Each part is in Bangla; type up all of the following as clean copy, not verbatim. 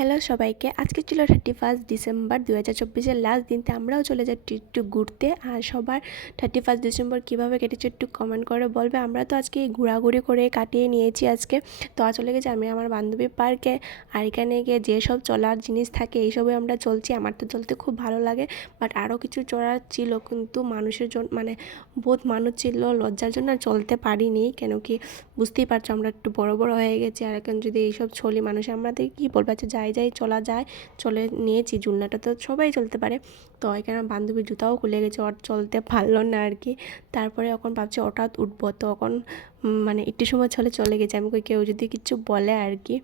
হ্যালো সবাইকে, আজকে ছিল 31 ডিসেম্বর 2024-এর লাস্ট দিনতে আমরাও চলে যাচ্ছি একটু ঘুরতে। আর সবার 31 ডিসেম্বর কীভাবে কেটেছে একটু কমেন্ট করে বলবে। আমরা তো আজকে ঘোরাঘুরি করে কাটিয়ে নিয়েছি আজকে। তো চলে গেছি আমি আমার বান্ধবীর পার্কে। আর এখানে গিয়ে যেসব চলার জিনিস থাকে এইসবই আমরা চলছি। আমার তো চলতে খুব ভালো লাগে, বাট আরও কিছু চড়ার ছিল, কিন্তু মানুষের জন্য মানে বহুত মানুষ ছিল, লজ্জার জন্য আর চলতে পারিনি। কেন কি বুঝতেই পারছো আমরা একটু বড় বড় হয়ে গেছি, আর এখন যদি এইসব চলি মানুষ আমাদের কী বলবে। আচ্ছা যাই চলা যায়, চলে নিয়েছি। ঝুলনাটা তো সবাই চলতে পারে। তো এখানে আমার বান্ধবীর জুতাও খুলে গেছে, ওর চলতে পারলো না আর কি। তারপরে এখন ভাবছি হঠাৎ উঠবো, তো এখন মানে একটু সময় চলে গেছে। আমি কেউ যদি কিছু বলে আর কি,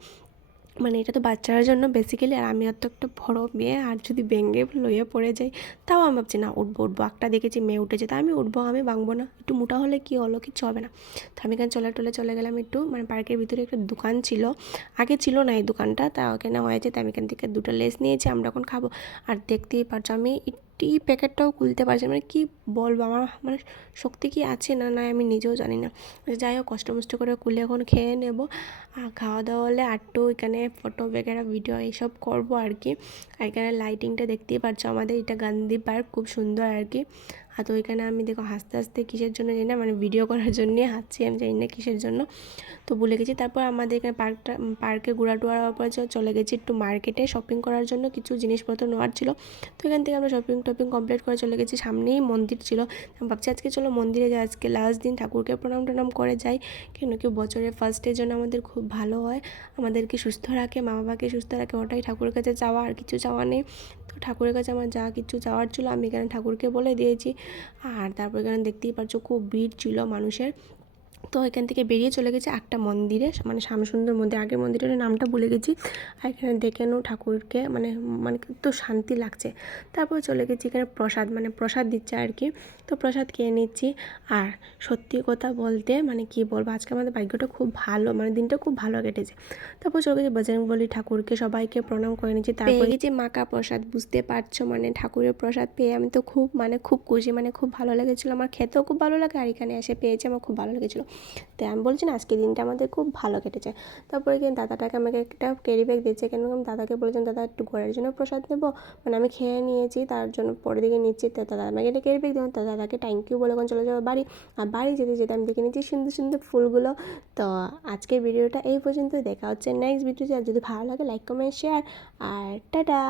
মানে এটা তো বাচ্চার জন্য বেসিক্যালি। আর আমি তো একটা বড় মেয়ে, আর যদি ভেঙে লইয়ে পড়ে যাই তাও আমি ভাবছি না উঠবো। একটা দেখেছি মেয়ে উঠেছে, তা আমি উঠবো, আমি ভাঙবো না। একটু মোটা হলে কি হলো, কিচ্ছু হবে না। তো আমি এখানে চলে গেলাম একটু, মানে পার্কের ভিতরে একটা দোকান ছিল, আগে ছিল না এই দোকানটা, তা ওখানে হয়েছে। তাই আমি এখান থেকে 2টা লেস নিয়েছি, আমরা এখন খাবো। আর দেখতেই পারছো আমি এই প্যাকেটটাও খুলতে পারছি, মানে কি বলবো, আমার মানে শক্তি কি আছে না নাই আমি নিজেও জানি না। যাই হোক, কষ্ট করে খুলে এখন খেয়ে নেব। আর খাওয়া দাওয়া হলে একটু এখানে ফটো বেগেরা ভিডিও এইসব করবো আর কি। আর এখানে লাইটিংটা দেখতেই পাচ্ছ আমাদের, এটা গান্ধী পার্ক, খুব সুন্দর আর কি। আর তো ওইখানে আমি দেখো হাসতে কিসের জন্য জানি না, মানে ভিডিও করার জন্যই হাসছি, আমি জানি না কিসের জন্য, তো ভুলে গেছি। তারপর আমাদের এখানে পার্কে ঘোরা হওয়ার পর চলে গেছি একটু মার্কেটে শপিং করার জন্য, কিছু জিনিসপত্র নেওয়ার ছিল। তো এখান থেকে আমরা শপিং কমপ্লিট করে চলে গেছি। সামনেই মন্দির ছিল, আমি ভাবছি আজকে চলো মন্দিরে যাই, আজকে লাস্ট দিন, ঠাকুরকে প্রণাম করে যাই। কেন কি বছরের ফার্স্টের জন্য আমাদের খুব ভালো হয়, আমাদেরকে সুস্থ রাখে, মা বাবাকে সুস্থ রাখে, ওটাই ঠাকুরের কাছে চাওয়া, আর কিছু চাওয়া নেই। তো ঠাকুরের কাছে আমার যা কিছু চাওয়ার ছিল আমি এখানে ঠাকুরকে বলে দিয়েছি। আর তারপর এখানে দেখতেই পাচ্ছ খুব ভিড় ছিল মানুষের। তো এখান থেকে বেরিয়ে চলে গেছে একটা মন্দিরে, মানে শ্যামসুন্দর মন্দির, আগের মন্দিরের নামটা ভুলে গেছি। আর এখানে দেখে নেও ঠাকুরকে, মানে মানে তো শান্তি লাগছে। তারপর চলে গেছি এখানে প্রসাদ দিচ্ছে আর কি। তো প্রসাদ খেয়ে নিচ্ছি। আর সত্যি কথা বলতে মানে কি বলবো, আজকে আমাদের ভাগ্যটা খুব ভালো, মানে দিনটা খুব ভালো কেটেছে। তারপর চলে গেছি বজরংবলী ঠাকুরকে, সবাইকে প্রণাম করে নিচ্ছি। তারপর গেছি মাকা প্রসাদ, বুঝতে পারছো মানে ঠাকুরের প্রসাদ পেয়ে আমি তো খুব খুশি, মানে খুব ভালো লেগেছিলো, আমার খেতেও খুব ভালো লাগে, আর এখানে এসে পেয়েছি আমার খুব ভালো লেগেছিলো। তাই আমি বলছি না আজকের দিনটা আমাদের খুব ভালো কেটেছে। তারপরে কিন্তু দাদাটাকে আমাকে একটা ক্যারি ব্যাগ দিচ্ছে, কেন আমি দাদাকে বলেছিলাম দাদা একটু ঘরের জন্য প্রসাদ নেবো, মানে আমি খেয়ে নিয়েছি তার জন্য পরের দিকে নিচ্ছি। তো দাদা আমাকে একটা ক্যারি ব্যাগ দেবেন, তো দাদাকে থ্যাংক ইউ বলে এখন চলে যাবো বাড়ি। আর বাড়ি যেতে আমি দেখে নিচ্ছি সুন্দর ফুলগুলো। তো আজকের ভিডিওটা এই পর্যন্ত, দেখা হচ্ছে নেক্সট ভিডিওতে। আর যদি ভালো লাগে লাইক কমেন্ট শেয়ার, আর টাটা।